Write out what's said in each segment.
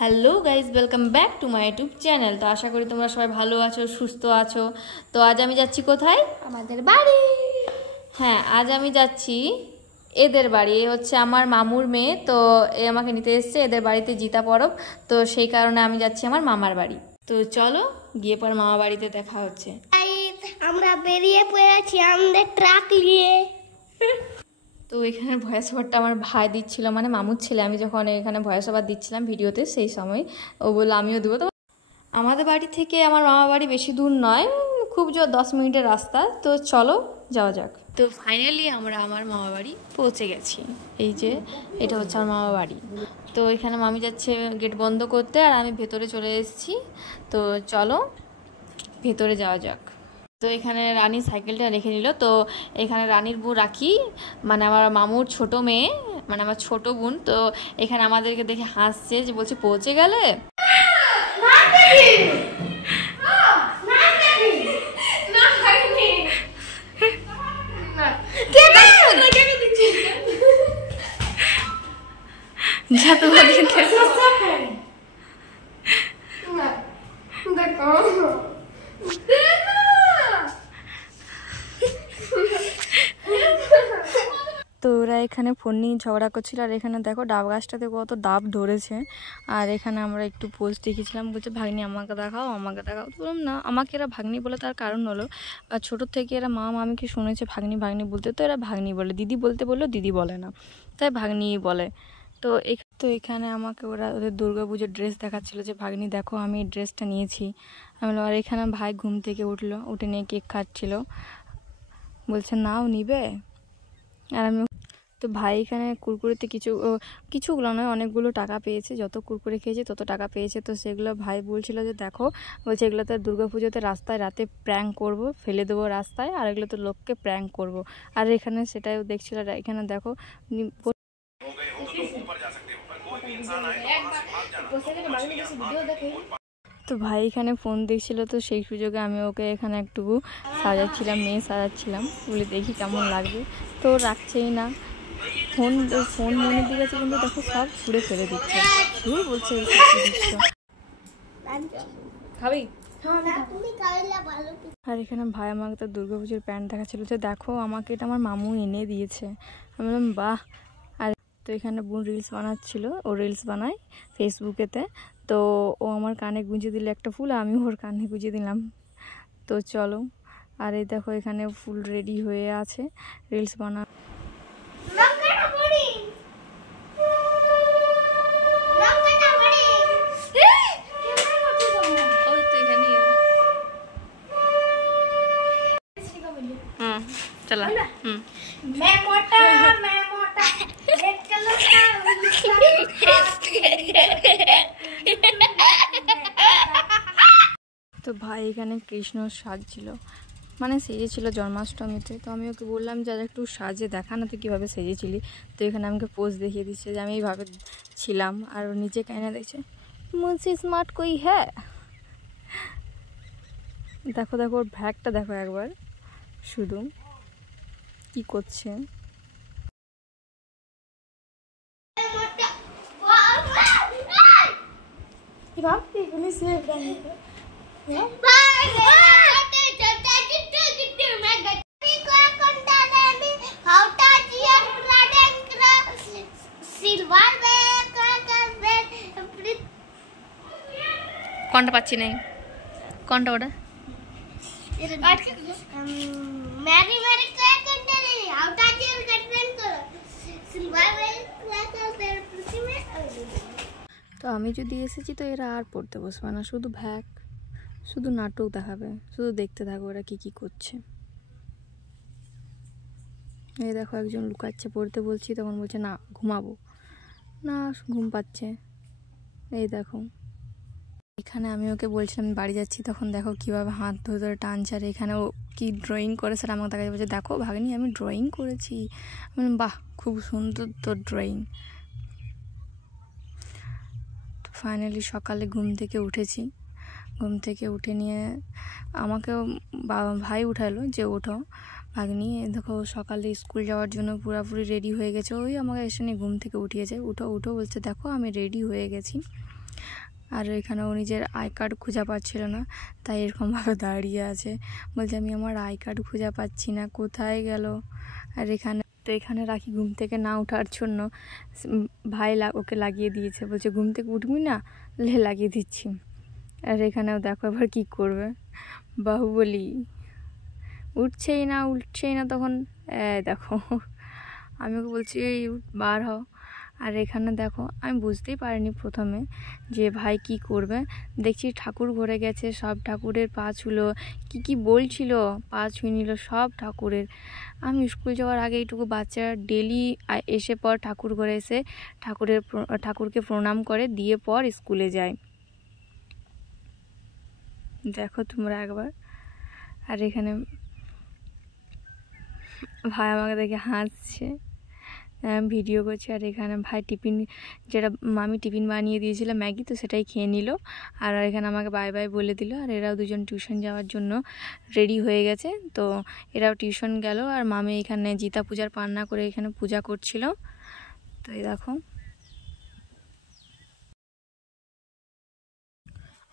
Hello guys, welcome back to my YouTube channel. তো আশা করি তোমরা সবাই ভালো আছো, সুস্থ আছো। তো আজ আমি যাচ্ছি কোথায়? আমাদের বাড়ি। হ্যাঁ, আজ আমি যাচ্ছি এদের বাড়ি। এ হচ্ছে আমার মামুর মেয়ে, তো এ আমাকে নিতে এসছে। এদের বাড়িতে জিতা পরব, তো সেই কারণে আমি যাচ্ছি আমার মামার বাড়ি। তো চলো গিয়ে পর মামা বাড়িতে দেখা হচ্ছে। আমরা বেরিয়ে পড়েছি আমাদের ট্রাক নিয়ে। তো এখানে ভয়েস ওভারটা আমার ভাই দিচ্ছিল, মানে মামুর ছেলে। আমি যখন এখানে ভয়েস ওভার দিচ্ছিলাম ভিডিওতে, সেই সময় ও বললো আমিও দেবো। তো আমাদের বাড়ি থেকে আমার মামা বাড়ি বেশি দূর নয়, খুব জোর 10 মিনিটের রাস্তা। তো চলো যাওয়া যাক। তো ফাইনালি আমরা আমার মামা বাড়ি পৌঁছে গেছি। এই যে এটা হচ্ছে আমার মামা বাড়ি। তো এখানে মামি যাচ্ছে গেট বন্ধ করতে, আর আমি ভেতরে চলে এসেছি। তো চলো ভেতরে যাওয়া যাক। তো এখানে রানী সাইকেলটা রেখে নিল। তো এখানে রানীর বউ রাখি, মানে আমার মামুর ছোট মেয়ে, মানে আমার ছোট বোন। তো এখানে আমাদেরকে দেখে হাসছে, যে বলছে পৌঁছে গেলে। তো ওরা এখানে ফোন নিয়ে ঝগড়া করছিল, আর এখানে দেখো ডাব গাছটাতে কত ডাব ধরেছে। আর এখানে আমরা একটু পোস্ট দেখেছিলাম, বলছে ভাগ্নি আমাকে দেখাও, আমাকে দেখাও। তো বললাম না, আমাকে এরা ভাগ্নি বলে তার কারণ হলো ছোটোর থেকে এরা মা মামিকে শুনেছে ভাগ্নি ভাগ্নি বলতে, তো এরা ভাগ্নি বলে। দিদি বলতে বললো দিদি বলে না, তাই ভাগ্নিই বলে। তো এখানে আমাকে ওরা ওদের দুর্গাপুজোর ড্রেস দেখাচ্ছিলো, যে ভাগ্নি দেখো আমি এই ড্রেসটা নিয়েছি। আমি বললাম, আর এখানে ভাই ঘুম থেকে উঠলো, উঠে নিয়ে কেক খাচ্ছিল, বলছে নাও নিবে। আর আমি তো ভাই এখানে কুরকুরেতে কিছুগুলো নয়, অনেকগুলো টাকা পেয়েছে। যত কুরকুরে খেয়েছে তত টাকা পেয়েছে। তো সেগুলো ভাই বলছিল যে দেখো, বলছে এগুলো তো দুর্গাপুজোতে রাস্তায় রাতে প্র্যাঙ্ক করব, ফেলে দেবো রাস্তায়, আর এগুলো তো লোককে প্র্যাঙ্ক করব। আর এখানে সেটাই দেখছিল। এখানে দেখো তো ভাই এখানে ফোন দেখছিল, তো সেই সুযোগে আমি ওকে এখানে একটু সাজাচ্ছিলাম, মেয়ে সাজাচ্ছিলাম, বলে দেখি কেমন লাগবে। তো রাখছেই না ফোন মনে দিয়েছে, কিন্তু দেখো সব ছুঁড়ে ফেলে দিচ্ছে। বলছে খাবি। আর এখানে ভাই আমাকে তো দুর্গাপুজোর প্যান্ট দেখাচ্ছিল, যে দেখো আমাকে এটা আমার মামু এনে দিয়েছে। আমি বললাম বাহ। আর তো এখানে বোন রিলস বানাচ্ছিল, ও রিলস বানায় ফেসবুকেতে। তো ও আমার কানে গুঁজে দিল একটা ফুল, আমিও ওর কানে গুঁজে দিলাম। তো চলো, আর এই দেখো এখানে ফুল রেডি হয়ে আছে রিলস বানা। चला मैं मोटा रेड कलर का তো ভাই এখানে কৃষ্ণ সাজছিল, মানে সেজেছিল জন্মাষ্টমীতে। তো আমি ওকে বললাম যে একটু সাজে দেখা না, তো কীভাবে সেজেছিলি। তো এখানে আমাকে পোজ দেখিয়ে দিচ্ছে যে আমি এইভাবে ছিলাম। আর নিচে কাইনা দেখছে, মুঝে স্মার্ট কই হ্যাঁ। দেখো দেখো ওর ভ্যাগটা দেখো একবার শুধু কি করছে। কোনটা পাচ্ছি নাই, কোনটা ওটা? তো আমি যদি এসেছি তো এরা আর পড়তে বসবে না, শুধু ভ্যাক, শুধু নাটক দেখাবে, শুধু দেখতে থাকো ওরা কি কি করছে। এই দেখো একজন লুকাচ্ছে, পড়তে বলছি তখন বলছে না ঘুমাবো, না ঘুম পাচ্ছে। এই দেখো এখানে আমি ওকে বলছিলাম বাড়ি যাচ্ছি, তখন দেখো কিভাবে হাত ধরে ধরে টানছে। আর এখানে ও কি ড্রয়িং করে সেটা আমাকে দেখা বলছে, দেখো ভাগ্নি আমি ড্রয়িং করেছি। বাহ খুব সুন্দর তোর ড্রয়িং। ফাইনালি সকালে ঘুম থেকে উঠেছি, ঘুম থেকে উঠে নিয়ে আমাকেও ভাই উঠালো যে ওঠো ভাগ্নি, দেখো সকালে স্কুল যাওয়ার জন্য পুরোপুরি রেডি হয়ে গেছে। ওই আমাকে এসে নিয়ে ঘুম থেকে উঠিয়েছে, উঠো উঠো বলছে, দেখো আমি রেডি হয়ে গেছি। আর এখানে ও নিজের আই কার্ড খুঁজে পাচ্ছিল না, তাই এরকমভাবে দাঁড়িয়ে আছে, বলছে আমি আমার আই কার্ড খুঁজে পাচ্ছি না, কোথায় গেল। আর এখানে রাখি ঘুম থেকে না ওঠার জন্য ভাই ওকে লাগিয়ে দিয়েছে, বলছে ঘুম থেকে উঠবি না, লাগিয়ে দিচ্ছি। আর এখানেও দেখো এবার কী করবে, বাহুবলী উঠছেই না, তখন দেখো আমি ওকে বলছি এই বার হও। আর এখানে দেখো আমি বুঝতেই পারিনি প্রথমে যে ভাই কি করবে, দেখছি ঠাকুর ঘরে গেছে, সব ঠাকুরের পা ছুলো, কি বলছিল পা ছুঁয়ে নিল সব ঠাকুরের। আমি স্কুল যাওয়ার আগে এইটুকু বাচ্চারা ডেলি এসে পর ঠাকুর ঘরে এসে ঠাকুরকে প্রণাম করে দিয়ে পর স্কুলে যায়, দেখো তোমরা একবার। আর এখানে ভাই আমাকে দেখে হাসছে, ভিডিও করছে। আর এখানে ভাই টিফিন, যেটা মামি টিফিন বানিয়ে দিয়েছিল ম্যাগি, তো সেটাই খেয়ে নিল। আর এখানে আমাকে বাই বাই বলে দিল। আর এরাও দুজন টিউশন যাওয়ার জন্য রেডি হয়ে গেছে, তো এরাও টিউশন গেল। আর মামি এখানে জিতা পূজার পান্না করে এখানে পূজা করছিল। তো এই দেখো,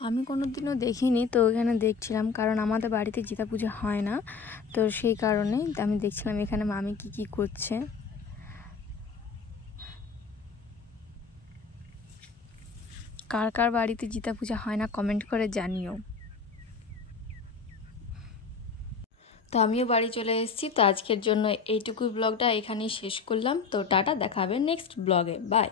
আমি কোনোদিনও দেখিনি, তো এখানে দেখছিলাম, কারণ আমাদের বাড়িতে জিতা পূজা হয় না, তো সেই কারণে আমি দেখছিলাম এখানে মামি কি করছে। কার কার বাড়িতে জিতা পূজা হয় না কমেন্ট করে জানিও। তো আমিও বাড়ি চলে এসেছি, তো আজকের জন্য এইটুকুই ব্লগটা এখানেই শেষ করলাম। তো টাটা, দেখা হবে নেক্সট ব্লগে, বাই।